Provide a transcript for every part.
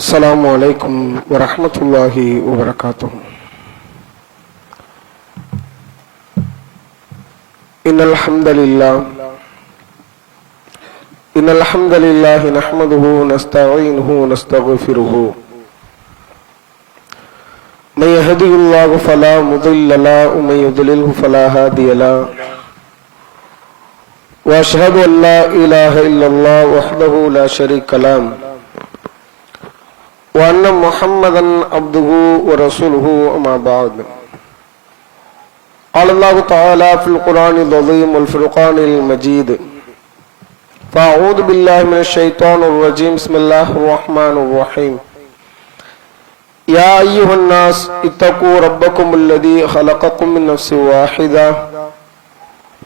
السلام عليكم ورحمة الله وبركاته. إن الحمد لله نحمده ونستعينه ونستغفره. من يهده الله فلا مضل له ومن يضلله فلا هادي له. وأشهد أن لا إله إلا الله وحده لا شريك له وأن محمدا عبده ورسوله أما بعد. قال الله تعالى في القرآن العظيم والفرقان المجيد: فأعوذ بالله من الشيطان الرجيم. بسم الله الرحمن الرحيم. يا أيها الناس اتقوا ربكم الذي خلقكم من نفس واحدة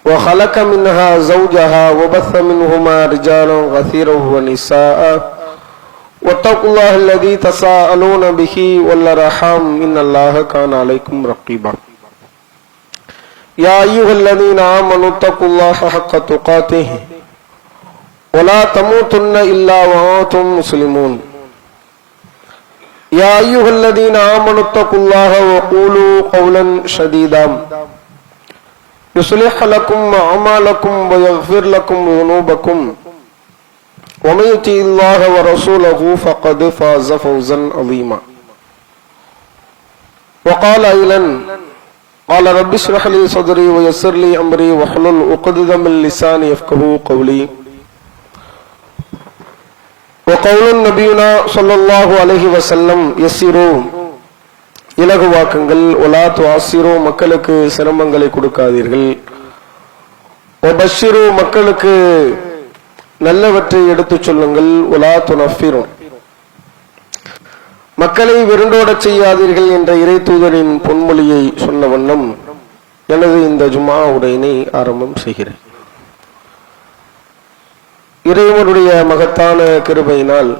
وخلق منها زوجها وبث منهما رجالا كثيرا ونساء واتقوا الله الذي تساءلون به والأرحام إن الله كان عليكم رقيبا. يا أيها الذين آمنوا اتقوا الله حق تقاته ولا تموتن إلا وأنتم مسلمون. يا أيها الذين آمنوا اتقوا الله وقولوا قولا سديدا يصلح لكم أعمالكم ويغفر لكم ذنوبكم ومن يطع الله ورسوله فقد فاز فوزا عظيما. وقال أيضا: قال رب اشرح لي صدري ويسر لي أمري واحلل عقدة من لساني يفقهوا قولي. وقول نبينا صلى الله عليه وسلم: يسيروا இலகுவாக்குங்கள், ஒலா துஆசிரு மக்களுக்கு சிரமங்களை கொடுக்காதீர்கள், வபஷ்ஷிரு மக்களுக்கு நல்லவற்றை எடுத்துச் சொல்லுங்கள், ஒலா துனஃபிரு மக்களை விருண்டோட செய்யாதீர்கள் என்ற இறை தூதரின் பொன்மொழியை சொன்ன வண்ணம் எனது இந்த ஜும்ஆ உரையினை ஆரம்பம் செய்கிறேன். இறைவனுடைய மகத்தான கிருபையினால்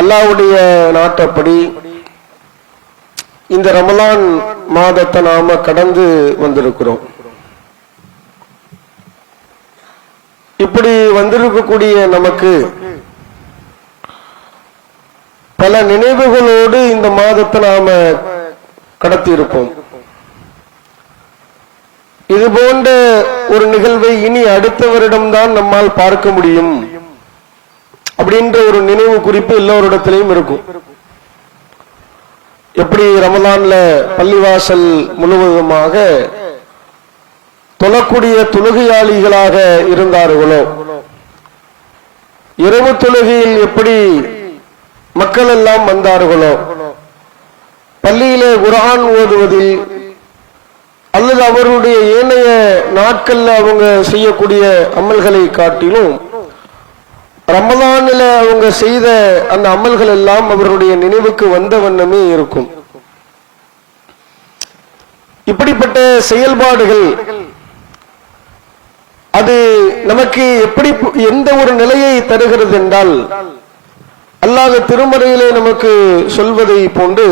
அல்லாஹ்வுடைய நாட்டப்படி இந்த ரமலான் மாதத்தை நாம கடந்து வந்திருக்கிறோம். இப்படி வந்திருக்கக்கூடிய நமக்கு பல நினைவுகளோடு இந்த மாதத்தை நாம கடத்தி இருப்போம். இது போன்ற ஒரு நிகழ்வை இனி அடுத்த வருடம்தான் நம்மால் பார்க்க முடியும் அப்படின்ற ஒரு நினைவு குறிப்பு எல்லோரிடத்திலையும் இருக்கும். எப்படி ரமலான்ல பள்ளிவாசல் முழுவதுமாக தொழக்கூடிய தொழுகையாளிகளாக இருந்தார்களோ, இரவு தொழுகையில் எப்படி மக்கள் எல்லாம் வந்தார்களோ, பள்ளியிலே குர்ஆன் ஓதுவதில் அல்லது அவருடைய ஏனைய நாட்கள்ல அவங்க செய்யக்கூடிய அமல்களை காட்டிலும் ரமலானில் அவங்க செய்த அந்த அமல்கள் எல்லாம் அவருடைய நினைவுக்கு வந்த வண்ணமே இருக்கும். இப்படிப்பட்ட செயல்பாடுகள் அது நமக்கு எப்படி எந்த ஒரு நிலையை தருகிறது என்றால், அல்லாஹ் திருமறையிலே நமக்கு சொல்வதை போன்று,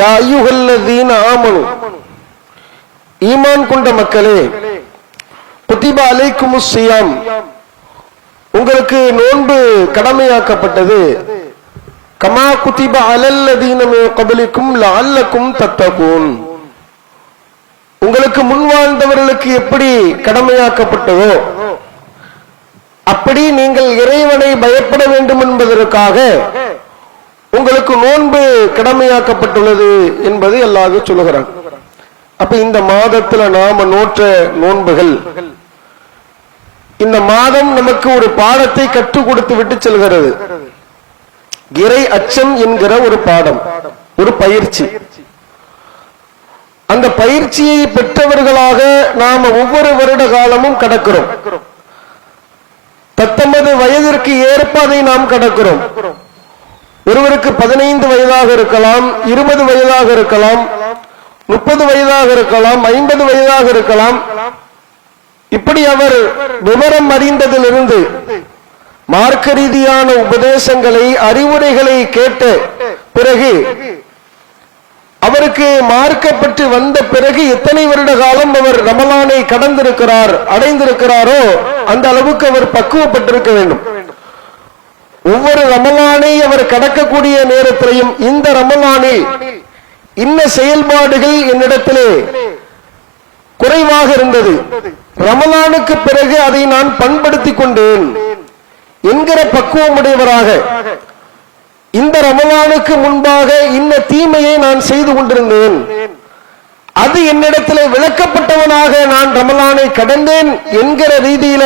யா அய்யுஹல்லதீன ஆமனு ஈமான் கொண்ட மக்களே, குத்திப அலைக்குமுஸ் ஸியாம் உங்களுக்கு நோன்பு கடமையாக்கப்பட்டது, கமா குத்திப அலல்லதீன மின் கப்லிக்கும் லஅல்லக்கும் தத்தகூன் உங்களுக்கு முன் வாழ்ந்தவர்களுக்கு எப்படி கடமையாக்கப்பட்டதோ அப்படி நீங்கள் இறைவனை பயப்பட வேண்டும் என்பதற்காக உங்களுக்கு நோன்பு கடமையாக்கப்பட்டுள்ளது என்பது அல்லாஹ் சொல்லுகிறான். அப்ப இந்த மாதத்துல நாம நோற்ற நோன்புகள் இந்த மாதம் நமக்கு ஒரு பாடத்தை கற்றுக் கொடுத்து விட்டு செல்கிறது. இறை அச்சம் என்கிற ஒரு பாடம், ஒரு பயிற்சி. அந்த பயிற்சியை பெற்றவர்களாக நாம ஒவ்வொரு வருட காலமும் கடக்கிறோம். தத்தமது வயதிற்கு ஏற்ப அதை நாம் கடக்கிறோம். ஒருவருக்கு 15 வயதாக இருக்கலாம், 20 வயதாக இருக்கலாம், 30 வயதாக இருக்கலாம், 50 வயதாக இருக்கலாம். இப்படி அவர் விவரம் அறிந்ததிலிருந்து மார்க்க ரீதியான உபதேசங்களை, அறிவுரைகளை கேட்ட பிறகு, அவருக்கு மார்க்கப்பட்டு வந்த பிறகு எத்தனை வருட காலம் அவர் ரமலானை கடந்திருக்கிறார், அடைந்திருக்கிறாரோ அந்த அளவுக்கு அவர் பக்குவப்பட்டிருக்க வேண்டும். ஒவ்வொரு ரமலானை அவர் கடக்கக்கூடிய நேரத்திலையும் இந்த ரமலானில் இன்ன செயல்பாடுகள் என்னிடத்திலே குறைவாக இருந்தது, ரமலானுக்கு பிறகு அதை நான் பண்படுத்திக் கொண்டேன் என்கிற பக்குவமுடையவராக, இந்த ரமலானுக்கு முன்பாக இன்ன தீமையை நான் செய்து கொண்டிருந்தேன், அது என்னிடத்திலே விளக்கப்பட்டவனாக நான் ரமலானை கடந்தேன் என்கிற ரீதியில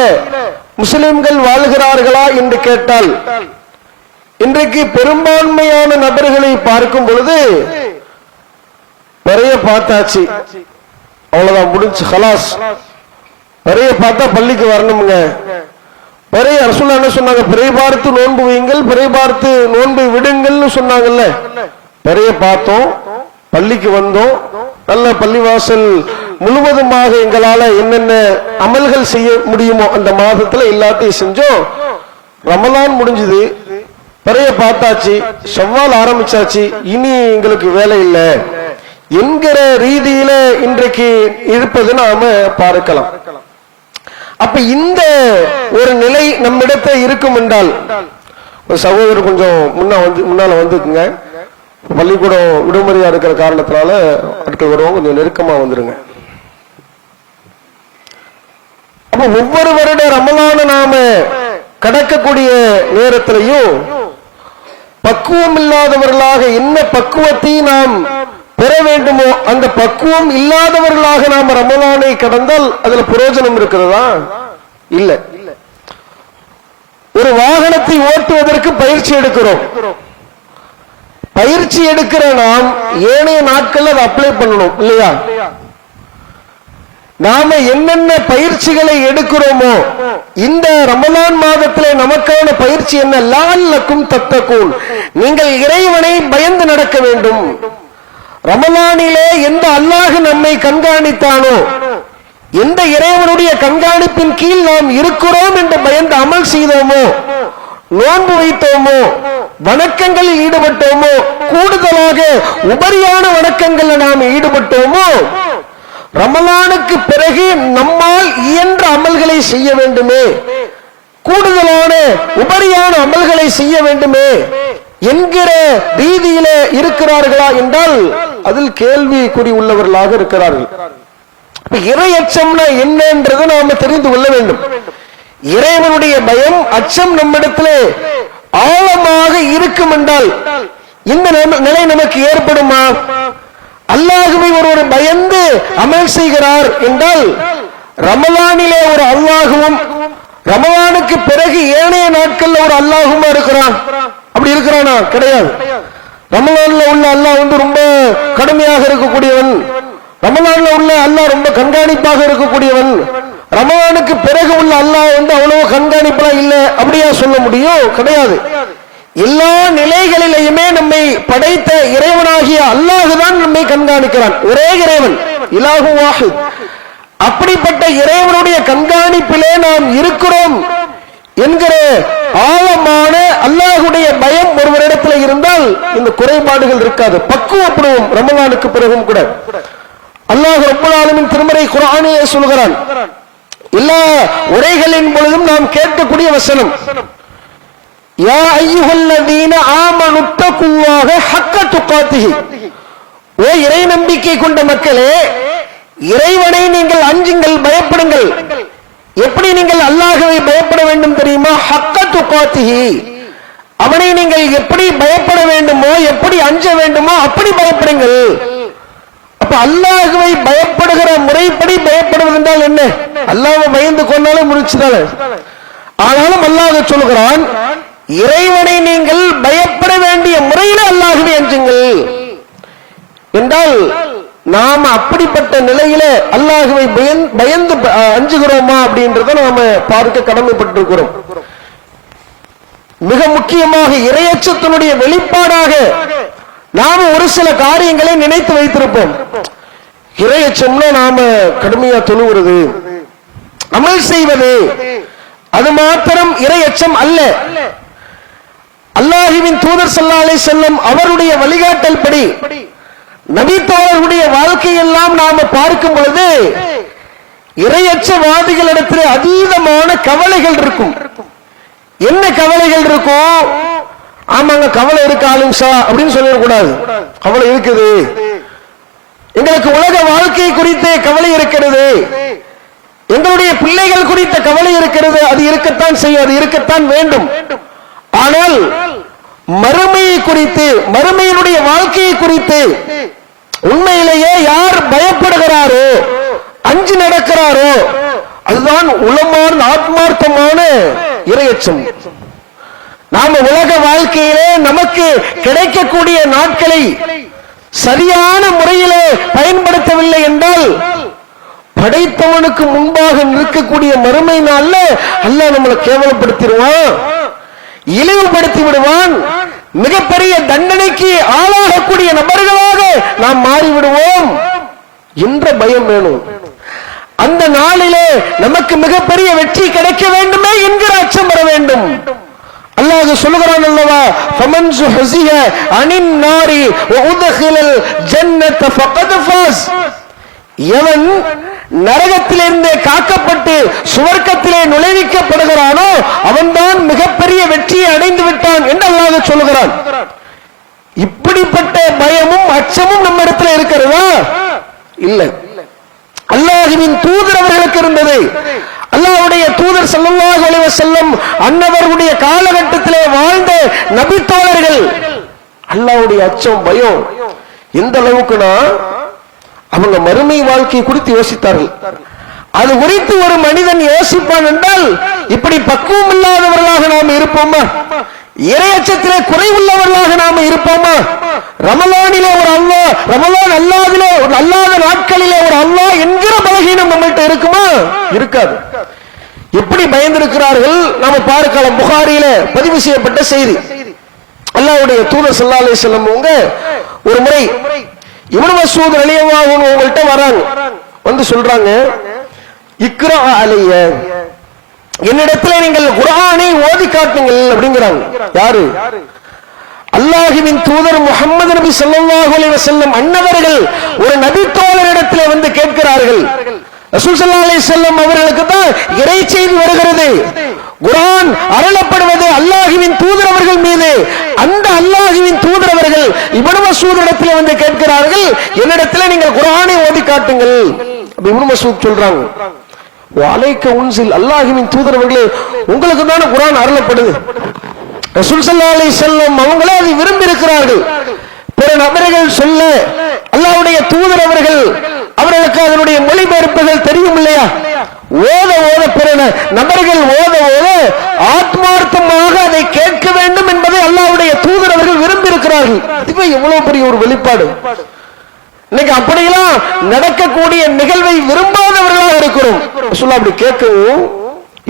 முஸ்லிம்கள் வாழ்கிறார்களா என்று கேட்டால், இன்றைக்கு பெரும்பான்மையான நபர்களை பார்க்கும் பொழுது நிறைய பார்த்தாச்சு, அவ்வளவுதான், முடிஞ்சு ஹலாஸ், நிறைய பார்த்தா பள்ளிக்கு வரணுங்க, நிறைய ரசூலுல்லாஹ் என்ன சொன்னாங்க, பிறை பார்த்து நோன்பு வையுங்கள், பிறை பார்த்து நோன்பு விடுங்கள்னு சொன்னாங்கல்ல. நிறைய பார்த்தோம், பள்ளிக்கு வந்தோம், நல்ல பள்ளிவாசல் முழுவதுமாக எங்களால என்னென்ன அமல்கள் செய்ய முடியுமோ அந்த மாதத்துல எல்லாத்தையும் செஞ்சோம். ரமலான் முடிஞ்சது, நிறைய பார்த்தாச்சு, ஷவ்வால் ஆரம்பிச்சாச்சு, இனி எங்களுக்கு வேலை இல்லை என்கிற ரீதியில இன்றைக்கு இருப்பது நாம பார்க்கலாம். அப்ப இந்த ஒரு நிலை நம்மிடத்தை இருக்கும் என்றால், ஒரு சகோதரர் கொஞ்சம் முன்னால வந்துக்குங்க, பள்ளிக்கூடம் விடுமுறையா இருக்கிற காரணத்தினால ஆட்கள் வருவாங்க, கொஞ்சம் நெருக்கமா வந்துருங்க. அப்ப ஒவ்வொரு வருட ரமலான நாம கடக்கக்கூடிய நேரத்திலையும் பக்குவம் இல்லாதவர்களாக என்ன பக்குவத்தை நாம் பெற வேண்டுமோ அந்த பக்குவம் இல்லாதவர்களாக நாம் ரமலானை கடந்தால் அதுல பிரயோஜனம் இருக்கிறதா? இல்ல. ஒரு வாகனத்தை ஓட்டுவதற்கு பயிற்சி எடுக்கிறோம், பயிற்சி எடுக்கிற நாம் ஏனைய நாட்கள் அதை அப்ளை பண்ணணும் இல்லையா? நாம என்னென்ன பயிற்சிகளை எடுக்கிறோமோ இந்த ரமலான் மாதத்திலே நமக்கான பயிற்சி என்ன? லஅல்லக்கும் தத்தகூன், நீங்கள் இறைவனை பயந்து நடக்க வேண்டும். ரமலானிலே எந்த அல்லாஹ் நம்மை கண்காணித்தானோ, எந்த இறைவனுடைய கண்காணிப்பின் கீழ் நாம் இருக்கிறோம் என்று பயந்து அமல் செய்தோமோ, நோன்பு வைத்தோமோ, வணக்கங்களில் ஈடுபட்டோமோ, கூடுதலாக உபரியான வணக்கங்களில் நாம் ஈடுபட்டோமோ, ரமலானுக்கு பிறகு நம்மால் இயன்ற அமல்களை செய்ய வேண்டுமே, கூடுதலான உபரியான அமல்களை செய்ய வேண்டுமே என்கிற ரீதியில இருக்கிறார்களா என்றால் அதில் கேள்விக்குறி உள்ளவர்களாக இருக்கிறார்கள். இறையச்சம்னா என்னன்றது நாம தெரிந்து கொள்ள வேண்டும். இறைவனுடைய பயம், அச்சம் நம்மிடத்திலே ஆழமாக இருக்கும் என்றால் இந்த நிலை நமக்கு ஏற்படுமா? அல்லாஹ்வை ஒருவர் பயந்து அமல் செய்கிறார் என்றால் ரமலானிலே ஒரு அல்லாஹுவும் ரமலானுக்கு பிறகு ஏனைய நாட்கள்ல ஒரு அல்லாஹுமா இருக்கிறான். அப்படி இருக்கிறானா? கிடையாது. ரமலான்ல உள்ள அல்லாஹ் ரொம்ப கடுமையாக இருக்கக்கூடியவன், ரமலான்ல உள்ள அல்லாஹ் ரொம்ப கண்காணிப்பாக இருக்கக்கூடியவன், ரமலானுக்கு பிறகு உள்ள அல்லாஹ் அவ்வளவு கண்காணிப்பெல்லாம் இல்ல, அப்படியா சொல்ல முடியும்? கிடையாது. எல்லா நிலைகளிலேயுமே நம்மை படைத்த இறைவனாகிய அல்லாஹ் தான் நம்மை கண்காணிக்கிறான். ஒரே இறைவன், இலாஹு வாஹித். அப்படிப்பட்ட இறைவனுடைய கண்காணிப்பிலே நாம் இருக்கிறோம் என்கிற ஆழமான அல்லாஹுடைய பயம் ஒருவரிடத்தில் இருந்தால் இந்த குறைபாடுகள் இருக்காது. பக்குவப்படுவோம். ரமலானுக்கு பிறகும் கூட அல்லாஹ் ரப்பல் ஆலமீன் திருமறை குர்ஆனிலே சொல்கிறான், எல்லா உரைகளின் பொழுதும் நாம் கேட்கக்கூடிய வசனம், யா அய்யுஹல்லதீன ஆமனு தக்குல்லாஹ ஹக்க துகாத்திஹி, ஓ இறை நம்பிக்கை கொண்ட மக்களே, இறைவனை நீங்கள் அஞ்சுங்கள், பயப்படுங்கள். எப்படி நீங்கள் அல்லாஹ்வை பயப்பட வேண்டும் தெரியுமா? ஹக்க துகாத்திஹி, அவனை நீங்கள் எப்படி பயப்பட வேண்டுமோ, எப்படி அஞ்ச வேண்டுமோ அப்படி பயப்படுங்கள். அப்ப அல்லாஹ்வை பயப்படுகிற முறைப்படி பயப்படுவது என்றால் என்ன? அல்லாஹ்வை பயந்து கொண்டாலே முடிச்சுதானே. ஆனாலும் அல்லாஹ் சொல்கிறான், இறைவனை நீங்கள் பயப்பட வேண்டிய முறையில் அல்லாஹ்வை அஞ்சுங்கள் என்றால் நாம அப்படிப்பட்ட நிலையில அல்லாஹ்வை பயந்து அஞ்சுகிறோமா அப்படின்றத நாம பார்க்க கடமைப்பட்டிருக்கிறோம். மிக முக்கியமாக இறையச்சத்தினுடைய வெளிப்பாடாக நாம ஒரு சில காரியங்களை நினைத்து வைத்திருப்போம். இறையச்சம்னா நாம கடுமையா தொழுகிறது, அமல் செய்வது, அது மாத்திரம் இறையச்சம் அல்ல. அல்லாஹ்வின் தூதர் ஸல்லல்லாஹு அலைஹி வஸல்லம் அவருடைய வழிகாட்டல் படி நபித்தோழர்களுடைய வாழ்க்கையெல்லாம் நாம பார்க்கும் பொழுது இறையச்சவாதிகளிடத்தில் அதீதமான கவலைகள் இருக்கும். என்ன கவலைகள் இருக்கும்? ஆமாங்க கவலை இருக்கு ஆலிம்சா அப்படின்னு சொல்லிடக்கூடாது. கவலை இருக்குது, எங்களுக்கு உலக வாழ்க்கை குறித்த கவலை இருக்கிறது, எங்களுடைய பிள்ளைகள் குறித்த கவலை இருக்கிறது. அது இருக்கத்தான் செய்யும், அது இருக்கத்தான் வேண்டும். ஆனால் மறுமையை குறித்து, மறுமையினுடைய வாழ்க்கையை குறித்து உண்மையிலேயே யார் பயப்படுகிறாரோ, அஞ்சு நடக்கிறாரோ, அதுதான் உளமான ஆத்மார்த்தமான இறையச்சம். நாம உலக வாழ்க்கையிலே நமக்கு கிடைக்கக்கூடிய நாட்களை சரியான முறையிலே பயன்படுத்தவில்லை என்றால் படைத்தவனுக்கு முன்பாக நிற்கக்கூடிய மறுமை நாள்ல அல்லாஹ் நம்மளை கேவலப்படுத்திடுவான், இழிவுபடுத்தி விடுவான், மிகப்பெரிய தண்டனைக்கு ஆளாகக்கூடிய நபர்களாக நாம் மாறிவிடுவோம் என்ற பயம் வேணும். அந்த நாளிலே நமக்கு மிகப்பெரிய வெற்றி கிடைக்க வேண்டுமே என்கிற அச்சம் வர வேண்டும். அல்லாஹ் சொல்லுகிறான் அல்லவா, ஃபமன் சுஹ்ஸிஹ அனின் நாரி வ உத்கிலல் ஜன்னத ஃபகத் ஃபாஸ். எவன் நரகத்திலிருந்து காக்கப்பட்டு சுவர்க்கத்திலே நுழைவிக்கப்படுகிறானோ அவன்தான் மிகப்பெரிய வெற்றியை அடைந்து விட்டான் என்று அல்லாஹ் சொல்லுகிறான். இப்படிப்பட்ட பயமும் அச்சமும் நம்ம இடத்துல இருக்கிறதா? இல்லை. அல்லாஹ்வின் தூதர் அவர்களுக்கு இருந்தது. அல்லாஹ்வுடைய தூதர் ஸல்லல்லாஹு அலைஹி வஸல்லம் அன்னவருடைய காலகட்டத்திலே வாழ்ந்த நபி தோழர்கள் அல்லாஹ்வுடைய அச்சம் பயம் எந்த அளவுக்குனா அவங்க மறுமை வாழ்க்கை குறித்து யோசித்தார்கள். அது குறித்து ஒரு மனிதன் யோசிப்பான் என்றால் இப்படி பக்குவம் இல்லாதவர்களாக நாம் இருப்போமா? இறையச்சத்திலே குறைவுள்ளவர்களாக நாம இருப்போமா? ரமலானிலே ஒரு அல்லாஹ், ரமலான் அல்லாதிலே ஒரு அல்லாத நாட்களிலே ஒரு அல்லாஹ் என்கிற பலகீனம் நம்மள்ட்ட இருக்குமா? இருக்காது. எப்படி பயந்திருக்கிறார்கள் நாம பார்க்கலாம். புகாரியில பதிவு செய்யப்பட்ட செய்தி. அல்லாஹ்வுடைய தூதர் ஸல்லல்லாஹு அலைஹி வஸல்லம் அவங்க ஒரு முறை இப்னு மஸ்ஊத் ரலியல்லாஹு அன்ஹு அவங்கள்ட்ட வராங்க. வந்து சொல்றாங்க, இக்ரா அலைய, என்னிடத்துல நீங்கள் குர்ஆனை ஓதி காட்டுங்கள் அப்படிங்கிறாங்க. யாரு? அல்லாஹ்வின் தூதர் முஹம்மது நபி ஸல்லல்லாஹு அலைஹி வஸல்லம் அன்னவர்கள் ஒரு நபி தோழரிடத்திலே வந்து கேட்கிறார்கள். ரசூல் ஸல்லல்லாஹு அலைஹி வஸல்லம் அவர்களுக்கு தான் இறை செய்தி வருகிறது, குர்ஆன் அருளப்படுவது அல்லாஹ்வின் தூதர் அவர்கள் மீது. அந்த அல்லாஹ்வின் தூதர் அவர்கள் இப்னு மஸ்ஊத் இடத்திலே வந்து கேட்கிறார்கள், என்னிடத்திலே நீங்கள் குர்ஆனை ஓதி காட்டுங்கள். இப்னு மஸ்ஊத் சொல்றாங்க, வலைக்க உன்சில், அல்லாஹ்வின் தூதர் அவர்களே உங்களுக்கு தான குர்ஆன் அருளப்படுது. ரசூல் ஸல்லல்லாஹு அலைஹி வஸல்லம் அவங்களே அதை விரும்பி இருக்கிறார்கள். பிற நபர்கள் சொல்ல அல்லாஹ்வுடைய தூதர் அவர்கள் அவர்களுக்கு அதனுடைய மொழிபெயர்ப்புகள் தெரியும் இல்லையா? ஓத ஓத பிற நபர்கள் ஓத ஓத ஆத்மார்த்தமாக அதை கேட்க வேண்டும் என்பதை அல்லாஹ்வுடைய தூதர் அவர்கள் விரும்பி இருக்கிறார்கள். இதுவே எவ்வளவு பெரிய ஒரு வெளிப்பாடு. இன்னைக்கு அப்படியெல்லாம் நடக்கக்கூடிய நிகழ்வை விரும்பாதவர்களாக இருக்கிறோம். ரசூலுல்லாஹ் அப்படி கேட்கவும்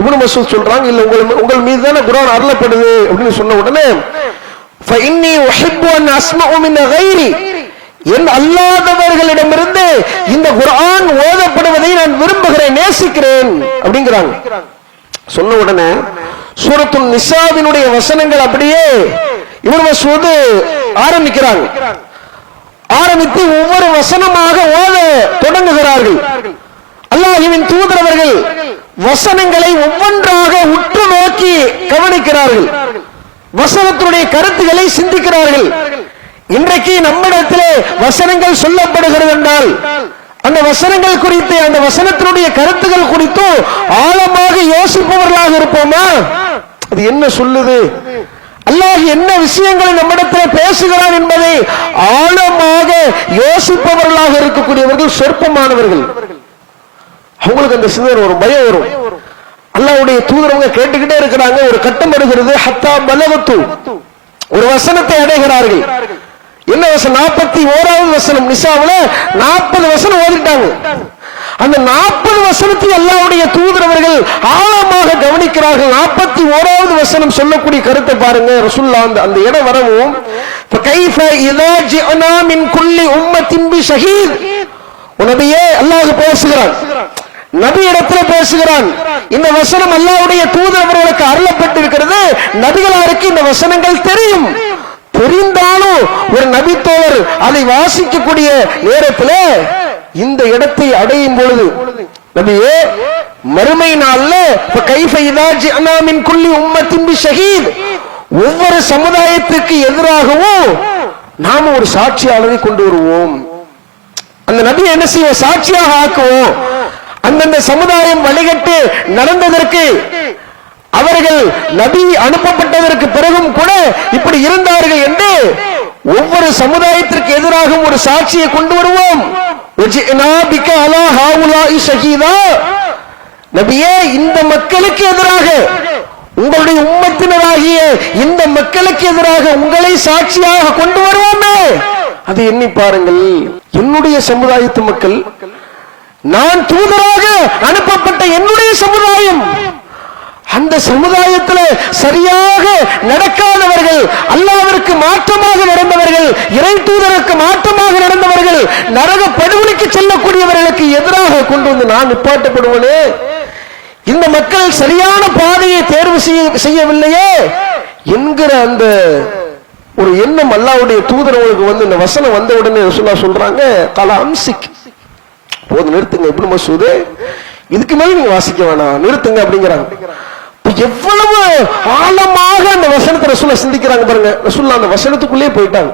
இப்னு மஸ்ஊத் சொல்றாங்க, இல்ல உங்கள் மீது தானே குர்ஆன் அருளப்படுது அப்படின்னு சொன்ன உடனே ஃபஇன்னி உஹிப்பு அன் அஸ்மஉ மின் கைரி, என் அல்லாதவர்களிடமிருந்து இந்த குர்ஆன் ஓதப்படுவதை நான் விரும்புகிறேன், நேசிக்கிறேன் அப்படிங்கிறாங்க. சொன்ன உடனே சூரத்துல் நிசாவினுடைய வசனங்கள் அப்படியே இப்னு மஸ்ஊத் ஆரம்பிக்கிறாங்க. ஆரம்பித்து ஒவ்வொரு வசனமாக ஓத தொடங்குகிறார்கள். அல்லாஹ்வின் தூதர் அவர்கள் வசனங்களை ஒவ்வொன்றாக உற்று நோக்கி கவனிக்கிறார்கள், வசனத்தினுடைய கருத்துக்களை சிந்திக்கிறார்கள். இன்றைக்கு நம்மிடத்திலே வசனங்கள் சொல்லப்படுகிறது என்றால் அந்த வசனங்கள் குறித்து, அந்த வசனத்தினுடைய கருத்துக்கள் குறித்து ஆழமாக யோசிப்பவர்களாக இருப்போமா? அது என்ன சொல்லுது, அல்லாஹ் என்ன விஷயங்களை நம்மிடத்தில் பேசுகிறான் என்பதை ஆழமாக யோசிப்பவர்களாக இருக்கக்கூடியவர்கள் சொற்பமானவர்கள். அவங்களுக்கு அந்த சிந்தனை ஒரு பயம் வரும். அல்லாஹ்வுடைய தூதரவங்க கேட்டுக்கிட்டே இருக்கிறாங்க. ஒரு கட்டம் வருகிறது, ஹத்தா பலவத்து, ஒரு வசனத்தை அடைகிறார்கள். என்ன வசனம்? 41வது வசனம். நிசாவுல 40 வசனம் ஓதிட்டாங்க. அந்த 40 வசனத்தை அல்லாஹ்வுடைய தூதர் அவர்கள் ஆழமாக கவனிக்கிறார்கள். 41வது வசனம் சொல்லக்கூடிய கருத்தை பாருங்க. ரசூலுல்லாஹ் அந்த இடம் வரவும், ஃபகைஃப இதா ஜிஅனா மின் குல்லி உம்மத்தின் பிஷஹீத், நபியே அல்லாஹ் பேசுகிறான், நபி இடத்துல பேசுகிறான். இந்த வசனம் அல்லாஹ்வுடைய தூதர் அவர்களுக்கு அருளப்பட்டிருக்கிறது. நபிகளாருக்கு இந்த வசனங்கள் தெரியும். தெரிந்தாலும் ஒரு நபி தோழர் அதை வாசிக்கக்கூடிய நேரத்தில் இந்த இடத்தை அடையும் பொழுது, நபியே மறுமை நாள்ல கைஃப இதா ஜிஅனா மின் குல்லி உம்மத்தின் பிஷஹீத், ஒவ்வொரு சமுதாயத்துக்கு எதிராகவும் நாம ஒரு சாட்சியாளரை கொண்டு வருவோம். அந்த நபி என்ன செய்ய சாட்சியாக ஆக்குவோம். அந்தந்த சமுதாயம் வழிகட்டு நடந்ததற்கு, அவர்கள் நபி அனுப்பப்பட்டதற்கு பிறகும் கூட இப்படி இருந்தார்கள் என்று ஒவ்வொரு சமுதாயத்திற்கு எதிராக ஒரு சாட்சியை கொண்டு வருவோம். நபியே, இந்த மக்களுக்கு எதிராக, உங்களுடைய உம்மத்தினராகிய இந்த மக்களுக்கு எதிராக உங்களை சாட்சியாக கொண்டு வருவோமே. அதை எண்ணி பாருங்கள். என்னுடைய சமுதாயத்து மக்கள், நான் தூதராக அனுப்பப்பட்ட என்னுடைய சமுதாயம், அந்த சமுதாயத்தில் சரியாக நடக்காதவர்கள், அல்லாஹ்விற்கு மாற்றமாக நடந்தவர்கள், இறை தூதருக்கு மாற்றமாக நடந்தவர்கள், நரக படுகொலைக்கு செல்லக்கூடியவர்களுக்கு எதிராக கொண்டு வந்து நான் நிப்பாட்டப்படுவனே. இந்த மக்கள் சரியான பாதையை தேர்வு செய்யவில்லையே என்கிற அந்த ஒரு எண்ணம் அல்லாஹ்வுடைய தூதர்களுக்கு வந்து இந்த வசனம் வந்த உடனே ரசூலுல்லாஹ் சொல்றாங்க, கலா அம்சிக், போது நிறுத்துங்க இப்னு மஸ்ஊத், இதுக்கு மேல நீங்க வாசிக்க வேணாம், நிறுத்துங்க அப்படிங்கிறாங்க. எவ்வளவு ஆழமாக அந்த வசனத்தை ரசூலுல்லாஹ் சிந்திக்கிறாங்க பாருங்க. ரசூலுல்லாஹ் அந்த வசனத்துக்குள்ளே போயிட்டாங்க.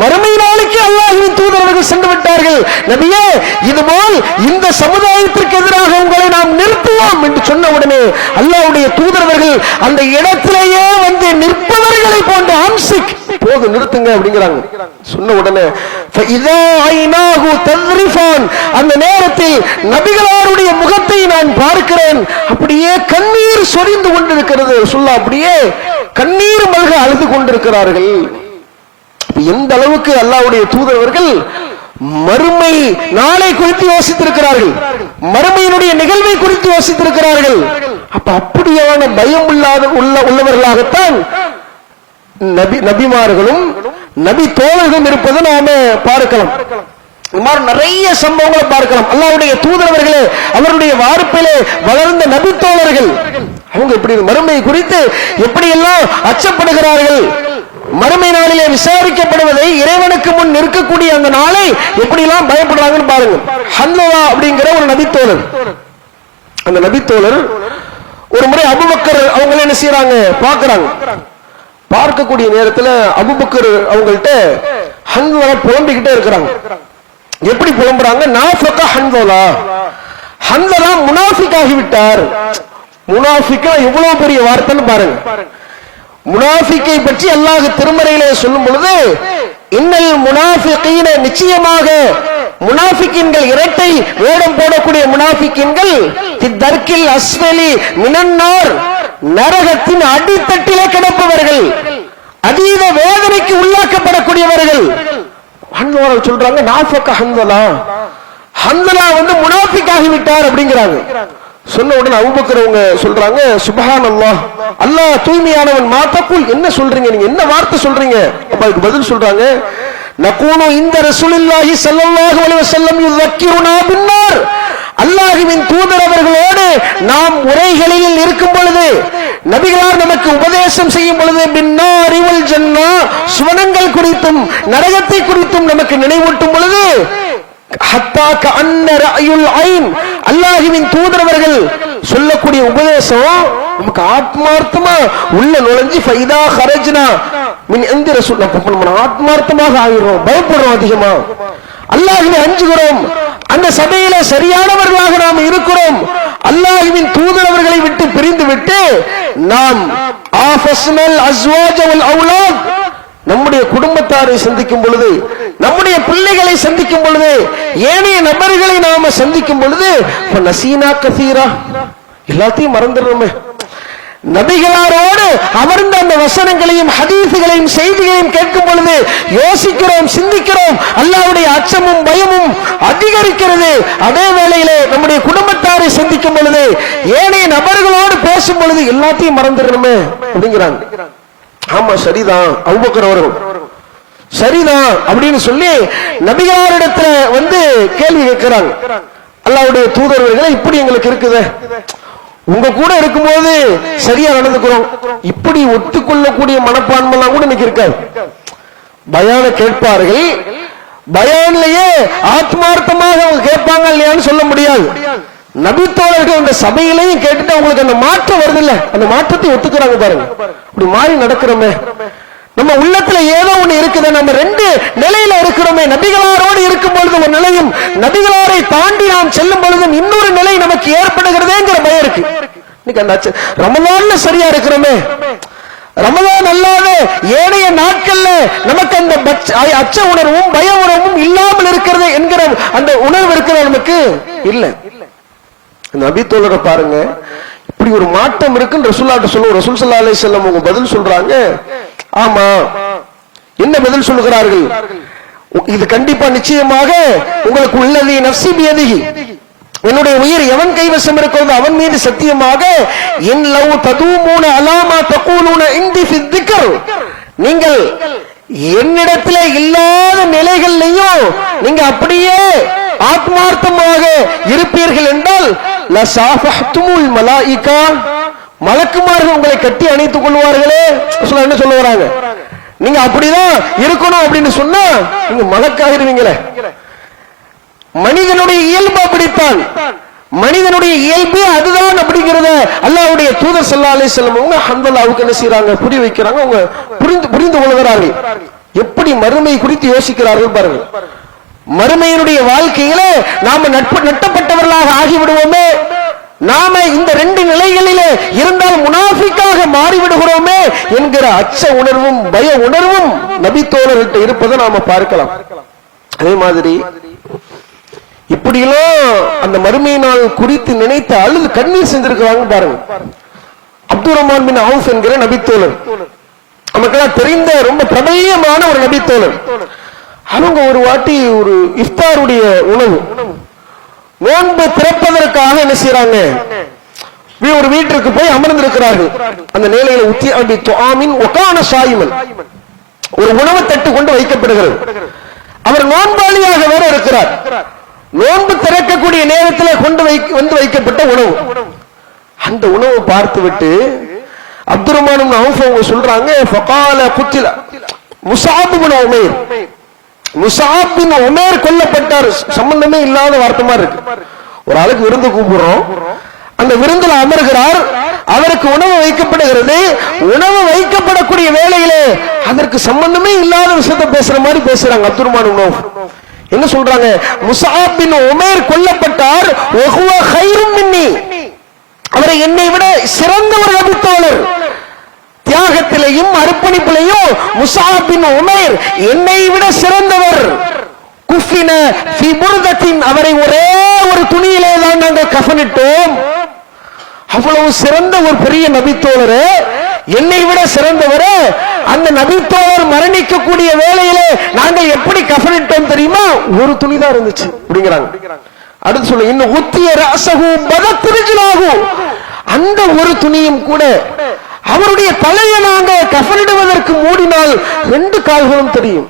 மறுமை நாளைக்கு அல்லாஹ்வின் தூதர்கள் சென்று விட்டார்கள். நபியே, இதுபோல் இந்த சமுதாயத்திற்கு எதிராக உங்களை நாம் நிறுத்துவோம் என்று சொன்ன உடனே அல்லாஹ்வுடைய தூதர்கள் அந்த இடத்திலேயே வந்து நிற்பவர்களை போன்ற அம்சிக், போது நிறுத்துங்க அப்படிங்கிறாங்க. சொன்ன உடனே அந்த நேரத்தில் நபிகளாருடைய முகத்தை நான் பார்க்கிறேன், அப்படியே கண்ணீர் சொரிந்து கொண்டிருக்கிறது. சொல்ல அப்படியே கண்ணீர் மல்க அழுது கொண்டிருக்கிறார்கள். எந்த அளவுக்கு அல்லாஹ்வுடைய தூதர்கள் மறுமை நாளை குறித்து யோசித்திருக்கிறார்கள், மறுமையினுடைய நிகழ்வை குறித்து யோசித்திருக்கிறார்கள். அப்ப அப்படியான பயம் உள்ளவர்களாகத்தான் நபிமார்களும் நபி தோழர்களும் இருப்பதை நாம பார்க்கலாம். நிறைய சம்பவங்களை பார்க்கலாம். அல்லாஹ்வுடைய தூதரவர்களே, அவருடைய வார்ப்பிலே வளர்ந்த நபி தோழர்கள், அவங்க எப்படி மறுமை குறித்து எப்படி எல்லாம் அச்சப்படுகிறார்கள், மறுமை நாளிலே விசாரிக்கப்படுவதை, இறைவனுக்கு முன் நிற்கக்கூடிய அந்த நாளை எப்படி எல்லாம் பயப்படுறாங்கன்னு பாருங்க. ஹன்லவா அப்படிங்கிற ஒரு நபித்தோழர், அந்த நபித்தோழர் ஒரு முறை அபூபக்கர் அவங்க என்ன செய்யறாங்க பார்க்கிறாங்க. பார்க்கக்கூடிய நேரத்தில் அபூபக்கர் அவங்கள்ட்ட ஹன்லவா புலம்பிக்கிட்டே இருக்கிறாங்க. எப்படி புலம்புறாங்க? நாஃபக ஹன்லவா, ஹன்லவா முனாஃபிக் ஆகிவிட்டார். முனாஃபிக்கா எவ்வளவு பெரிய வார்த்தைன்னு பாருங்க. முனாஃபிக்கை பற்றி அல்லாஹ் திருமறையிலே சொல்லும் பொழுது, இன்னல் முனாஃபிகீன, நிச்சயமாக முனாஃபிக்கின்கள், இரட்டை வேடம் போடக்கூடிய முனாஃபிக்கின்கள், தர்கில் அஸ்வலி மினன்னார், நரகத்தின் அடித்தட்டிலே கிடப்பவர்கள், அதீத வேதனைக்கு உள்ளாக்கப்படக்கூடியவர்கள். ஹன்லவா சொல்றாங்க, நாஃபக ஹன்லவா, ஹன்லவா வந்து முனாஃபிக் ஆகிவிட்டார் அப்படிங்கிறாங்க. சொன்ன உடனே அபூபக்கர் அவங்க சொல்றாங்க, சுப்ஹானல்லாஹ், அல்லாஹ் தூய்மையானவன், மா தகுல், என்ன சொல்றீங்க நீங்க, என்ன வார்த்தை சொல்றீங்க? அப்ப அதுக்கு பதில் சொல்றாங்க, நகூனு இந்த ரசூலுல்லாஹி ஸல்லல்லாஹு அலைஹி வஸல்லம் யுذكرنا பின்னார், அல்லாஹ்வின் தூதர் அவர்களோடு நாம் உரைகளில் இருக்கும் பொழுது, நபிகளார் நமக்கு உபதேசம் செய்யும் பொழுது, பின்னார் வல் ஜன்னா, சுவனங்கள் குறித்தும் நரகத்தை குறித்தும் நமக்கு நினைவூட்டும் பொழுது, அல்லாஹ்வின் தூதரவர்கள் சொல்லக்கூடிய உபதேசம் நமக்கு ஆத்மார்த்தமா உள்ள நுழைஞ்சு ஃபைதா ஹரஜ்னா மின் இந்தி ரசூல், நம்ம ஆத்மார்த்தமாக ஆகிறோம், பயப்படுறோம், அதிகமா அல்லாஹ்வை அஞ்சுகிறோம், அந்த சபையில சரியானவர்களாக நாம் இருக்கிறோம். அல்லாஹ்வின் தூதரவர்களை விட்டு பிரிந்து விட்டு நாம் ஆஃபஸ்னல் அஸ்வாஜ வல் அவுலாத், நம்முடைய குடும்பத்தாரை சந்திக்கும் பொழுது, நம்முடைய பிள்ளைகளை சந்திக்கும் பொழுது, ஏனைய நபர்களை நாம சந்திக்கும் பொழுது, நசீனா கசீரா, எல்லாத்தையும் மறந்துடுறோமே. நபிகளாரோடு அமர்ந்த அந்த வசனங்களையும் ஹதீசுகளையும் செய்திகளையும் கேட்கும் பொழுது யோசிக்கிறோம், சிந்திக்கிறோம், அல்லாஹ்வுடைய அச்சமும் பயமும் அதிகரிக்கிறது. அதே வேளையிலே நம்முடைய குடும்பத்தாரை சந்திக்கும் பொழுது, ஏனைய நபர்களோடு பேசும் பொழுது எல்லாத்தையும் மறந்துடுறோமே அப்படிங்கிறாங்க. ஆமா, சரிதான் அபூபக்கர் அவர்கள், சரிதான் அப்படின்னு சொல்லி நபிகளாரிடத்துல வந்து கேள்வி கேட்கிறாங்க. அல்லாஹ்வுடைய தூதர்களை இப்படி எங்களுக்கு இருக்குது, உங்க கூட இருக்கும்போது சரியா நடந்துக்கிறோம், இப்படி ஒத்துக்கொள்ளக்கூடிய மனப்பான்மைலாம் கூட இன்னைக்கு இருக்காது. பயான கேட்பார்கள், பயான்லயே ஆத்மார்த்தமாக அவங்க கேட்பாங்க இல்லையான்னு சொல்ல முடியாது. நபித்தோழர்கள் அந்த சபையிலையும் கேட்டுட்டு அவங்களுக்கு அந்த மாற்றம் வருது இல்ல, அந்த மாற்றத்தை ஒத்துக்கிறாங்க பாருங்க. இப்படி மாறி நடக்கிறோமே, நம்ம உள்ளத்துல ஏதோ ஒண்ணு இருக்குது, நம்ம ரெண்டு நிலையில இருக்கிறோமே. நபிகளாரோடு இருக்கும் பொழுது ஒரு நிலையும், நபிகளாரை தாண்டி நாம் செல்லும் பொழுதும் இன்னொரு நிலை நமக்கு ஏற்படுகிறதேங்கிற பயம் இருக்கு. இன்னைக்கு அந்த ரமலான்ல சரியா இருக்கிறோமே, ரமலான் அல்லாத ஏனைய நாட்கள்ல நமக்கு அந்த அச்ச உணர்வும் பய உணர்வும் இல்லாமல் இருக்கிறது என்கிற அந்த உணர்வு இருக்கிற நமக்கு இல்ல. நபித்தோழரை பாருங்க, இப்படி ஒரு மாற்றம் இருக்குன்னு ரசூலுல்லாஹ் சொல்லுவோம். ரசூல் ஸல்லல்லாஹு அலைஹி வஸல்லம் அவங்க பதில் சொல்றாங்க. ஆமா, என்ன பதில் சொல்லுகிறார்கள்? இது கண்டிப்பா நிச்சயமாக உங்களுக்கு உள்ளது, நஃப்ஸி பியதிஹி, என்னுடைய உயிர் எவன் கைவசம் இருக்கிறது அவன் மீது சத்தியமாக, இன் லவ் ததூமுன அலா மா தகூலுன இன்தி ஃபி திக்ர், நீங்கள் என்னிடத்திலே இல்லாத நிலைகள்லையும் நீங்க அப்படியே ஆத்மார்த்தமாக இருப்பீர்கள் என்றால் லஸாஃபஹ்துமுல் மலாயிகா, மலக்குமார்கள் உங்களை கட்டி அணைத்துக் கொள்வார்களே. என்ன சொல்ல வராங்க? நீங்க அப்படிதான் இருக்கணும் அப்படின்னு சொன்னா நீங்க மலக்காகிருவீங்களே. மனிதனுடைய இயல்பு அப்படித்தான், மனிதனுடைய இயல்பே அதுதான் அப்படிங்கிறத அல்லாஹ்வுடைய தூதர் ஸல்லல்லாஹு அலைஹி வஸல்லம் அவங்க அல்ஹம்துலில்லாஹ்வுக்கு என்ன செய்றாங்க, புரிய வைக்கிறாங்க. அவங்க புரிந்து கொள்கிறார்கள். எப்படி மறுமை குறித்து யோசிக்கிறார்கள் பாருங்க. மறுமையினுடைய வாழ்க்கையில நாம நட்டப்பட்டவர்களாக ஆகிவிடுவோமே, நாம இந்த ரெண்டு நிலைகளிலே இருந்தால் முனாஃபிக்காக மாறிவிடுகிறோமே என்கிற அச்ச உணர்வும் பய உணர்வும் நபித்தோழர்கிட்ட இருப்பதை நாம பார்க்கலாம். அதே மாதிரி இப்படியெல்லாம் அந்த மறுமை நாள் குறித்து நினைத்து அழுது கண்ணீர் செஞ்சிருக்கிறாங்க பாருங்க. அப்துர் ரஹ்மான் பின் அவுஃப் என்கிற நபித்தோழர், நமக்கெல்லாம் தெரிந்த ரொம்ப பிரபல்யமான ஒரு நபித்தோழர். அவங்க ஒரு வாட்டி ஒரு இஃப்தாருடைய உணவு நோன்பு திறப்பதற்காக என்ன செய்யறாங்க, ஒரு வீட்டிற்கு போய் அமர்ந்திருக்கிறார்கள். அந்த நிலையில ஒரு உணவு தட்டு கொண்டு வைக்கப்படுகிறது. அவர் நோன்பாளியாக வேற இருக்கிறார். நோன்பு திறக்கக்கூடிய நேரத்தில் கொண்டு வந்து வைக்கப்பட்ட உணவு, அந்த உணவை பார்த்து விட்டு அப்துர் ரஹ்மான் பின் அவுஃப் அவங்க சொல்றாங்க, ஃபகால குத்தில முஸஅப் பின் உமைர், முஸஅப் பின் உமைர் கொல்லப்பட்டார். சம்பந்தமே இல்லாத வார்த்தை மாதிரி இருக்கு. ஒரு ஆளுக்கு விருந்து கூப்பிடுறோம், அந்த விருந்துல அமர்கிறார், அவருக்கு உணவு வைக்கப்படுகிறது. உணவு வைக்கப்படக்கூடிய வேளையிலே அதற்கு சம்பந்தமே இல்லாத விஷயத்தை பேசுற மாதிரி பேசுறாங்க. அப்துர் ரஹ்மான் பின் அவுஃப் என்ன சொல்றாங்க, முஸஅப் பின் உமைர் கொல்லப்பட்டார், வஹுவ கைரும் மின்னி, அவரை என்னை விட சிறந்த ஒரு நபித்தோழர், தியாகத்திலையும் அர்ப்பணிப்பிலையும் முஸஅப் பின் உமைர் என்னை விட சிறந்தவர். குஃபின ஃபி புர்தத்தின், அவரை ஒரே ஒரு துணியிலே தான் நாங்கள் கஃனிட்டோம். அவ்வளவு சிறந்த ஒரு பெரிய நபித்தோழர், என்னை விட சிறந்தவர். அந்த நபித்தோழர் மரணிக்கக்கூடிய வேளையிலே நாங்கள் எப்படி கஃனிட்டோம் தெரியுமா, ஒரு துணி தான் இருந்துச்சு அப்படிங்கிறாங்க. அடுத்து சொல்ல, இன்னும் உத்திய ரஸஹு பதத் ரிஜ்லஹு, அந்த ஒரு துணியும் கூட அவருடைய தலையை நாங்க கஃனிடுவதற்கு மூடினால் ரெண்டு கால்களும் தெரியும்.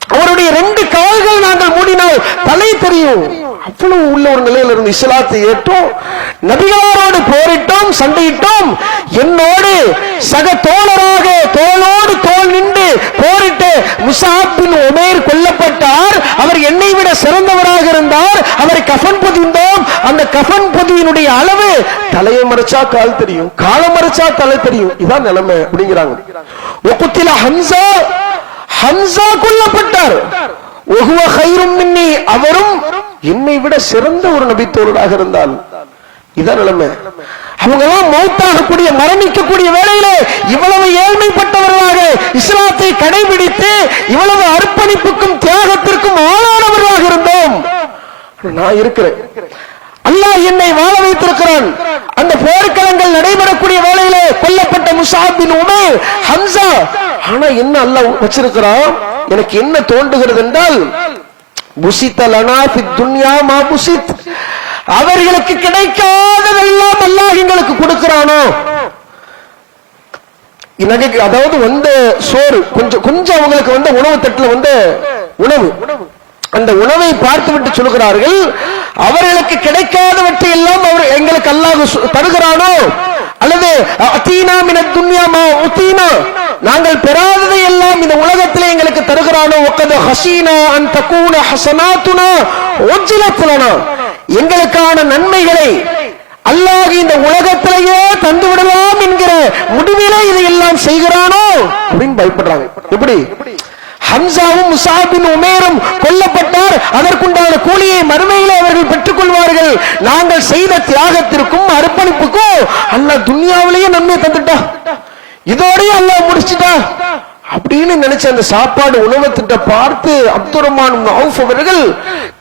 அவருடைய ரெண்டு கால்கள் நாங்கள் மூடினால் தலை தெரியும். அவ்வளவு உள்ள ஒரு நிலையில இருந்து இஸ்லாத்தை ஏற்றோம், நபிகளாரோடு போரிட்டோம், சண்டையிட்டோம். என்னோடு சக தோழராக தோளோடு தோள் நின்று போரிட்டு முஸஅப் பின் உமைர் கொல்லப்பட்டார். அவர் என்னை விட சிறந்தவராக இருந்தார். அவரை கஃன் பொதிந்தோம். அந்த கஃன் பொதியினுடைய அளவு தலையை மறைச்சா கால் தெரியும், காலை மறைச்சா தலை தெரியும். இதான் நிலைமை அப்படிங்கிறாங்க. வகுத்தில ஹம்சா, ஹம்சா கொல்லப்பட்டார். வஹுவ கைரும் மின்னி, அவரும் என்னை விட சிறந்த ஒரு நபித்தோழராக இருந்தால். இதான் நிலைமை. அவங்க எல்லாம் மௌத்தாகக்கூடிய மரணிக்கக்கூடிய வேளையிலே இவ்வளவு ஏழ்மைப்பட்டவர்களாக இஸ்லாத்தை கடைபிடித்து இவ்வளவு அர்ப்பணிப்புக்கும் தியாகத்திற்கும் ஆளானவர்களாக இருந்தோம். நான் இருக்கிறேன், அல்லாஹ் என்னை வாழ வைத்திருக்கிறான். அந்த போர்க்களங்கள் நடைபெறக்கூடிய வேளையிலே கொல்லப்பட்ட முஸஅப் பின் உமைர், ஹம்சா. ஆனா என்ன அல்லாஹ் வச்சிருக்கிறான், எனக்கு என்ன தோன்றுகிறது என்றால், புசித்த லனா ஃபி துன்யா மா புசித், அவர்களுக்கு கிடைக்காததெல்லாம் அல்லாஹ் எங்களுக்கு கொடுக்கிறானோ. அதாவது வந்த சோறு கொஞ்சம் அவங்களுக்கு வந்த உணவு தட்டுல வந்த உணவு, அந்த உணவை பார்த்து விட்டு சொல்கிறார்கள், அவர்களுக்கு கிடைக்காதவற்றை எல்லாம் அவர் எங்களுக்கு அல்லாஹ் தருகிறானோ, அல்லது அத்தீனா மினத் துன்யா மா உத்தீனா, நாங்கள் பெறாததை எல்லாம் இந்த உலகத்திலே எங்களுக்கு தருகிறானோ. வகத் ஹஸீனா அன் தகூன ஹஸனாத்துனா உஜ்லத் லனா, எங்களுக்கான நன்மைகளை அல்லாஹ் இந்த உலகத்திலேயே தந்து விடலாம் என்கிற முடிவிலே இதையெல்லாம் செய்கிறானோ அப்படின்னு பயப்படுறாங்க. எப்படி? ஹம்சாவும் முஸாபின் உமேரும் கொல்லப்பட்டார், அதற்குண்டான கூலியை மறுமையிலே அவர்கள் பெற்றுக் கொள்வார்கள். நாங்கள் செய்த தியாகத்திற்கும் அர்ப்பணிப்புக்கும் அல்லாஹ் துன்யாவிலேயே நன்மை தந்துட்டா, இதோடய அல்லாஹ் முடிச்சுட்டா அப்படின்னு நினைச்ச அந்த சாப்பாடு உணவு திட்ட பார்த்து அப்துர் ரஹ்மான் இப்னு அவுஃப் அவர்கள்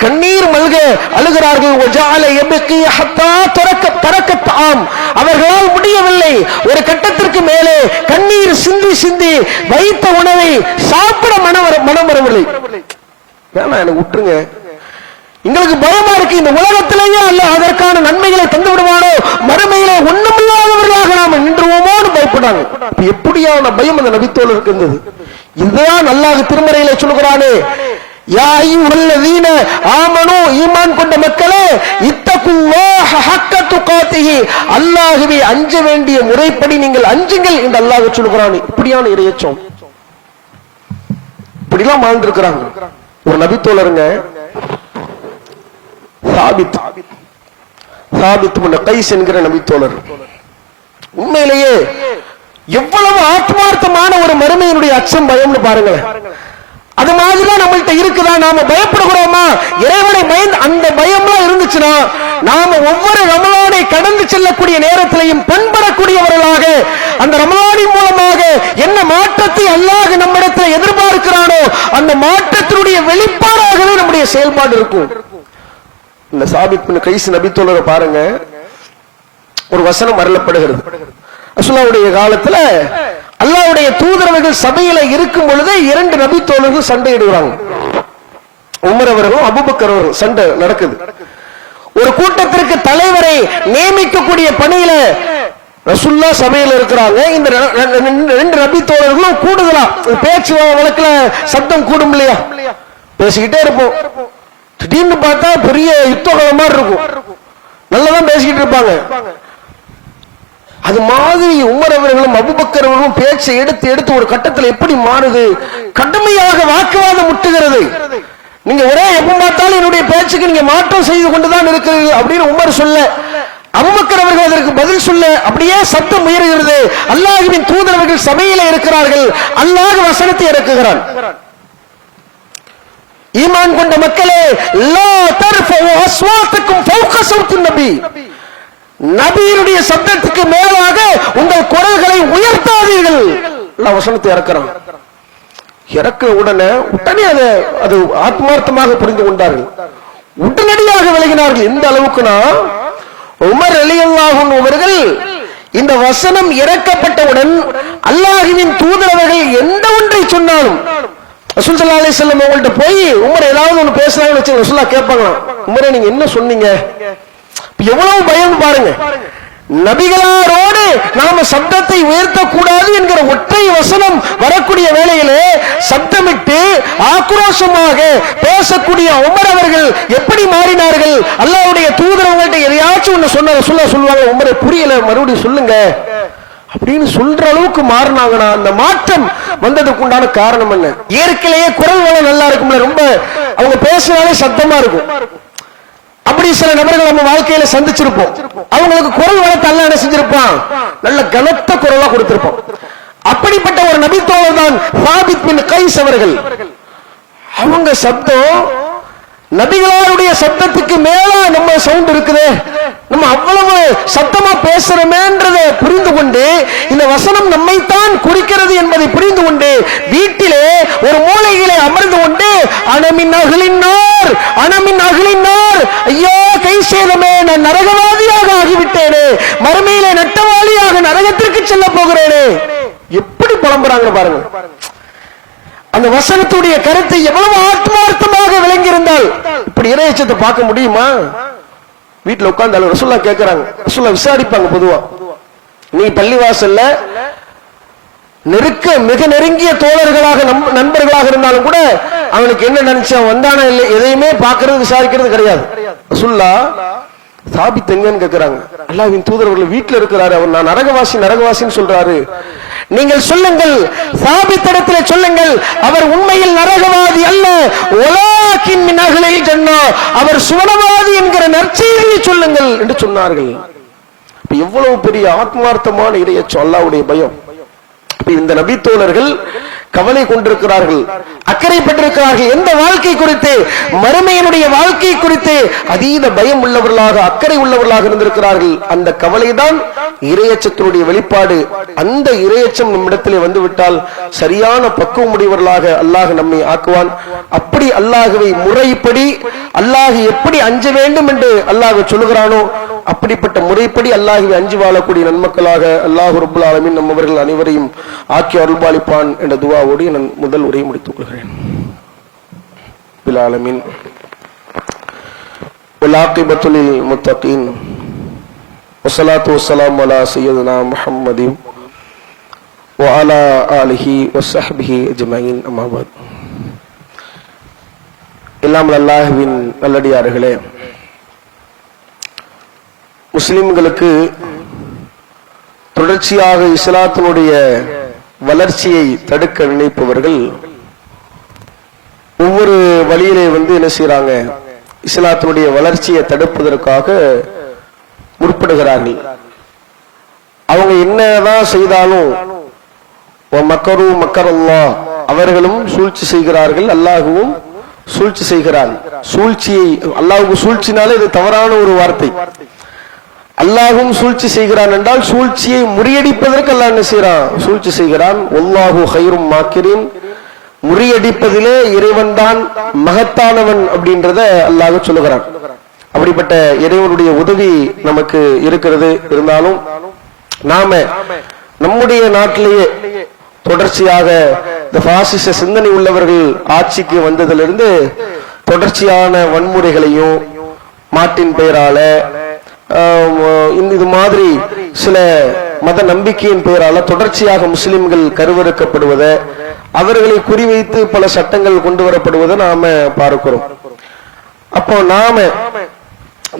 கண்ணீர் மல்க அழுகிறார்கள். அவர்களால் முடியவில்லை. ஒரு கட்டத்திற்கு மேலே கண்ணீர் சிந்தி சிந்தி வைத்த உணவை சாப்பிட மனம் வரவில்லை. வேணா எனக்கு விட்டுருங்க, எங்களுக்கு பயமா இருக்கு, இந்த உலகத்திலேயே அல்ல அதற்கான நன்மைகளை தந்து விடுவானோ, மறுமையிலே ஒண்ணுமில்லாதவர்களாக நாம நின்றுவோமோன்னு பயப்படாங்க. எப்படியான பயம் அந்த நபித்தோழருக்கு இருந்தது. இதுதான் அல்லாஹ் திருமறையிலே சொல்கிறானே, யா அய்யுஹல்லதீன ஆமனூ, ஈமான் கொண்ட மக்களே, இத்தகுல்லாஹ ஹக்க துகாத்திஹி, அல்லாஹ்வை அஞ்ச வேண்டிய முறைப்படி நீங்கள் அஞ்சுங்கள் என்று அல்லாஹ் சொல்கிறான். இப்படியான இறையச்சம் இப்படிலாம் வாழ்ந்திருக்கிறாங்க. ஒரு நபித்தோழருங்க சாபித் இப்னு கைஸ் என்கிற நபித்தோழர், உண்மையிலேயே எவ்வளவு ஆத்மார்த்தமான ஒரு மறுமையினுடைய அச்சம் பயம்னு பாருங்களேன். அது மாதிரிலாம் நம்மள்கிட்ட இருக்குதா? நாம பயப்படுகிறோமா? இறைவனை பயந்து அந்த பயம்லாம் இருந்துச்சுன்னா நாம ஒவ்வொரு ரமலானை கடந்து செல்லக்கூடிய நேரத்திலையும் பண்படக்கூடியவர்களாக, அந்த ரமலானின் மூலமாக என்ன மாற்றத்தை அல்லாஹ் நம்மிடத்தில் எதிர்பார்க்கிறானோ அந்த மாற்றத்தினுடைய வெளிப்பாடாகவே நம்முடைய செயல்பாடு இருக்கும். இந்த சாபித் இப்னு கைஸ் நபித்தோழரை பாருங்க, ஒரு வசனம் அருளப்படுகிறது. ரசூலுல்லாஹ்வுடைய காலத்துல அல்லாஹ்வுடைய தூதரவர்கள் சபையில இருக்கும் பொழுது இரண்டு நபித்தோழர்கள் சண்டையிடுகிறாங்க. உமர் அவர்களும் அபூபக்கர் அவர்களும் சண்டை நடக்குது. ஒரு கூட்டத்திற்கு தலைவரை நியமிக்கக்கூடிய பணியில ரசூலுல்லாஹ் சபையில இருக்கிறாங்க. இந்த ரெண்டு நபித்தோழர்களும் கூடுதலா பேச்சு வழக்குல சத்தம் கூடும் இல்லையா, பேசிக்கிட்டே இருப்போம். திடீர்னு பார்த்தா பெரிய யுத்தகலம் மாதிரி இருக்கும், நல்லதான் பேசிக்கிட்டு இருப்பாங்க. அது மாதிரி உமர் அவர்களும் அபூபக்கர் அவர்களும் பேச்சை எடுத்து எடுத்து ஒரு கட்டத்தில் எப்படி மாறுது, கடுமையாக வாக்குவாதம் முட்டுகிறது. நீங்க ஒரே எப்ப பார்த்தாலும் என்னுடைய பேச்சுக்கு நீங்க மாற்றம் செய்து கொண்டுதான் இருக்கிறீர்கள் அப்படின்னு உமர் சொல்ல, அபூபக்கர் அவர்கள் அதற்கு பதில் சொல்ல, அப்படியே சத்தம் உயர்கிறது. அல்லாஹ்வின் தூதரவர்கள் சபையில இருக்கிறார்கள், அல்லாஹ் வசனத்தை இறக்குகிறான். ஈமான் கொண்ட மக்களே, லா தர்ஃபஉ அஸ்வாத்தக்கும் ஃபௌக ஸௌத்தின் நபி, நபியினுடைய சப்தத்துக்கு மேலாக உங்கள் குரல்களை உயர்த்தாதீர்கள். அல்லாஹ் வசனத்தை இறக்குறான். இறக்க உடனே அது ஆத்மார்த்தமாக புரிந்து கொண்டார்கள், உடனடியாக விலகினார்கள். எந்த அளவுக்குனா, உமர் ரலியல்லாஹு அன்ஹு அவர்கள் இந்த வசனம் இறக்கப்பட்டவுடன் அல்லாஹ்வின் தூதரவர்கள் எந்த ஒன்றை சொன்னாலும் ரசூல் ஸல்லல்லாஹு அலைஹி வஸல்லம் அவங்கள்ட்ட போய் உமர் ஏதாவது ஒன்று பேசுறாங்கன்னு வச்சு ரசூலுல்லாஹ் கேட்பாங்களாம், உமரே நீங்க என்ன சொன்னீங்க? எவ்வளவு பயம் பாருங்க. நபிகளாரோடு நாம சப்தத்தை உயர்த்தக்கூடாது என்கிற ஒற்றை வசனம் வரக்கூடிய வேளையிலே சப்தமிட்டு ஆக்ரோஷமாக பேசக்கூடிய உமர் அவர்கள் எப்படி மாறினார்கள்? அல்லாஹ்வுடைய தூதரவங்கள்ட்ட எதையாச்சும் ஒண்ணு சொன்ன ரசூலுல்லாஹ் சொல்லுவாங்க, உமரே புரியல, மறுபடியும் சொல்லுங்க அப்படின்னு சொல்ற அளவுக்கு மாறினாங்கன்னா அந்த மாற்றம் வந்ததுக்கு உண்டான காரணம் என்ன? ஏற்கனவே குரல் வளம் நல்லா இருக்கும்ல, ரொம்ப அவங்க பேசினாலே சத்தமா இருக்கும். அப்படி சில நபர்கள் நம்ம வாழ்க்கையில சந்திச்சிருப்போம். அவங்களுக்கு குரல் வளத்தை அல்லாஹ் என்ன செஞ்சிருப்பான்? நல்ல கனத்த குரலா கொடுத்திருப்போம். அப்படிப்பட்ட ஒரு நபித்தோழர் தான் சாபித் பின் கைஸ் அவர்கள். அவங்க சப்தம் நபிகளாருடைய சப்தத்துக்கு மேல நம்ம சவுண்ட் இருக்குது, நம்ம அவ்வளவு சத்தமா பேசுறோமேன்றதை புரிந்து கொண்டு இந்த வசனம் நம்மைத்தான் குறிக்கிறது என்பதை புரிந்து கொண்டு வீட்டிலே ஒரு மூலையிலே அமர்ந்து கொண்டு அனமின் அகலினார் அனமின் அகலினார், ஐயோ கை சேதமே, நான் நரகவாதியாக ஆகிவிட்டேனே, மறுமையிலே நட்டவாளியாக நரகத்திற்கு செல்ல போகிறேனே, எப்படி புலம்புறாங்க பாருங்க. அந்த வசனத்துடைய கருத்தை எவ்வளவு ஆத்மார்த்தமாக விளங்கி இருந்தால் இப்படி இறையச்சத்தை பார்க்க முடியுமா? வீட்டுல உட்கார்ந்தாலும் ரசூலுல்லாஹ் கேட்கிறாங்க, ரசூலுல்லாஹ் விசாரிப்பாங்க. பொதுவா நீ பள்ளிவாசல்ல மிக நெருங்கிய தோழர்களாக நண்பர்களாக இருந்தாலும் கூட அவனுக்கு என்ன நினைச்சான், வந்தானா இல்லை, எதையுமே பார்க்கறது விசாரிக்கிறது கிடையாது. ரசூலுல்லாஹ் சாபித் எங்கன்னு கேட்கிறாங்க. அல்லாஹ்வின் தூதர் வீட்டுல இருக்கிறாரு, அவர் நான் நரகவாசின்னு சொல்றாரு, நீங்கள் சொல்லுங்கள், சாபித்திடத்தில் சொல்லுங்கள், அவர் உண்மையில் நரகவாதி அல்ல, வலாக்கின் மின் அஹ்லில் ஜன்னah, அவர் சுவனவாதி என்கிற நற்செய்தியை சொல்லுங்கள் என்று சொன்னார்கள். எவ்வளவு பெரிய ஆத்மார்த்தமான இறையச்சம், அல்லாஹ்வுடைய பயம். இந்த நபி தோழர்கள் கவலை கொண்டிருக்கிறார்கள், அக்கறைப்பட்டிருக்கிறார்கள். எந்த வாழ்க்கை குறித்து? மறுமையினுடைய வாழ்க்கை குறித்து அதீத பயம் உள்ளவர்களாக, அக்கறை உள்ளவர்களாக இருந்திருக்கிறார்கள். அந்த கவலைதான் இறையச்சத்தினுடைய வெளிப்பாடு. அந்த இறையச்சம் நம்மிடத்திலே வந்துவிட்டால் சரியான பக்குவம் உடையவர்களாக அல்லாஹ் நம்மை ஆக்குவான். அப்படி அல்லாஹ்வை முறைப்படி, அல்லாஹ் எப்படி அஞ்ச வேண்டும் என்று அல்லாஹ் சொல்லுகிறானோ அப்படிப்பட்ட முறைப்படி அல்லாஹ்வை அஞ்சு வாழக்கூடிய நன்மக்களாக அல்லாஹ் ரப்பல் ஆலமீன் நம்மவர்கள் அனைவரையும் ஆக்கி அருள்பாலிப்பான் என்ற துஆவோடு நான் முதல் உரையை முடித்துக் கொள்கிறேன். ரப்பல் ஆலமீன் வல் ஆகிபத்து லில் முத்தகீன் வஸ்ஸலாத்து வஸ்ஸலாமு அலா சய்யிதினா முஹம்மதின் வ அலா ஆலிஹி வஸஹ்பிஹி அஜ்மஈன். அம்மா பஅத். எல்லாம் அல்லாஹ்வின் நல்லடியார்களே, முஸ்லிம்களுக்கு தொடர்ச்சியாக இஸ்லாத்தினுடைய வளர்ச்சியை தடுக்க நினைப்பவர்கள் ஒவ்வொரு வழியிலே என்ன செய்யறாங்க, இஸ்லாத்தினுடைய வளர்ச்சியை தடுப்பதற்காக முற்படுகிறார்கள். அவங்க என்னதான் செய்தாலும் மக்கரு மக்கரல்லாஹ், அவர்களும் சூழ்ச்சி செய்கிறார்கள், அல்லாஹுவும் சூழ்ச்சி செய்கிறான். சூழ்ச்சியை அல்லாஹ்வுக்கு சூழ்ச்சினாலே இது தவறான ஒரு வார்த்தை. அல்லாஹும் சூழ்ச்சி செய்கிறான் என்றால் சூழ்ச்சியை முறியடிப்பதற்கு அல்லாஹ் என்ன செய்யறான்? சூழ்ச்சி செய்கிறான். வல்லாஹு கைரும் மாக்கிரின், முறியடிப்பதிலே இறைவன் தான் மகத்தானவன் அப்படின்றத அல்லாஹ் சொல்லுகிறான். அப்படிப்பட்ட இறைவனுடைய உதவி நமக்கு இருக்கிறது. இருந்தாலும் நாம நம்முடைய நாட்டிலேயே தொடர்ச்சியாக இந்த பாசிச சிந்தனை உள்ளவர்கள் ஆட்சிக்கு வந்ததிலிருந்து தொடர்ச்சியான வன்முறைகளையும் மாட்டின் பெயரால இது மாதிரி சில மத நம்பிக்கையின் பெயரால தொடர்ச்சியாக முஸ்லிம்கள் கருவறுக்கப்படுவதை, அவர்களை குறிவைத்து பல சட்டங்கள் கொண்டு வரப்படுவதை நாம பார்க்கிறோம். அப்போ நாம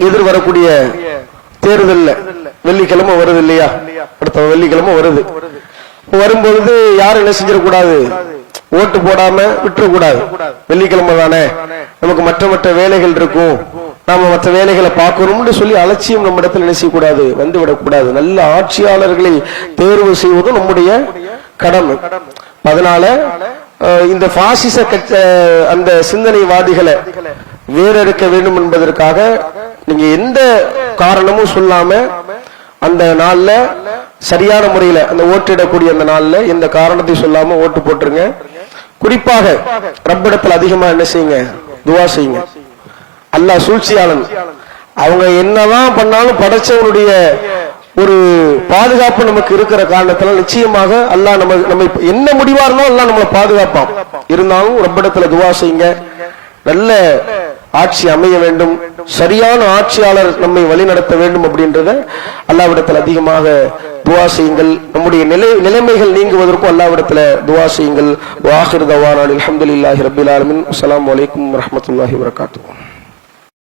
எதிர்வரக்கூடிய தேர்தல்ல வெள்ளிக்கிழமை வருது இல்லையா, அடுத்த வெள்ளிக்கிழமை வருது. வரும்பொழுது யாரும் என்ன செஞ்சிடக்கூடாது, ஓட்டு போடாம விட்டுறக்கூடாது. வெள்ளிக்கிழமை தானே, நமக்கு மற்ற மற்ற வேலைகள் இருக்கும், நாம மற்ற வேலைகளை பார்க்கணும்னு சொல்லி அலட்சியம் நம்ம இடத்துல என்ன செய்யக்கூடாது, வந்து விடக்கூடாது. நல்ல ஆட்சியாளர்களை தேர்வு செய்வதும் நம்முடைய கடமை. அதனால இந்த பாசிச அந்த சிந்தனைவாதிகளை வேறெடுக்க வேண்டும் என்பதற்காக நீங்க எந்த காரணமும் சொல்லாம அந்த நாள்ல சரியான முறையில அந்த ஓட்டிடக்கூடிய அந்த நாள்ல எந்த காரணத்தை சொல்லாம ஓட்டு போட்டுருங்க. குறிப்பாக ரப்பிடத்துல அதிகமா என்ன செய்யுங்க, துவா செய்யுங்க. அல்லாஹ் சூழ்ச்சியாளன், அவங்க என்னதான் பண்ணாலும் படைச்சவனுடைய ஒரு பாதுகாப்பு நமக்கு இருக்கிற காரணத்தினால் நிச்சயமாக அல்லாஹ் நம்ம என்ன முடிவா இருந்தாலும் அல்லாஹ் நம்மளை பாதுகாப்பான். இருந்தாலும் ரப்பிடத்துல துவா செய்யுங்க. நல்ல ஆட்சி அமைய வேண்டும், சரியான ஆட்சியாளர் நம்மை வழி நடத்த வேண்டும் அப்படின்றத அல்லாஹ்விடத்தில் அதிகமாக துவா செய்யுங்கள். நம்முடைய நிலைமைகள் நீங்குவதற்கும் அல்லாஹ்விடத்தில் துவா செய்யுங்கள். வ ஆகிரு தவானா அல்ஹம்துலில்லாஹி ரப்பில் ஆலமீன். அஸ்ஸலாமு அலைக்கும் வரஹ்மத்துல்லாஹி வபரகாத்துஹு.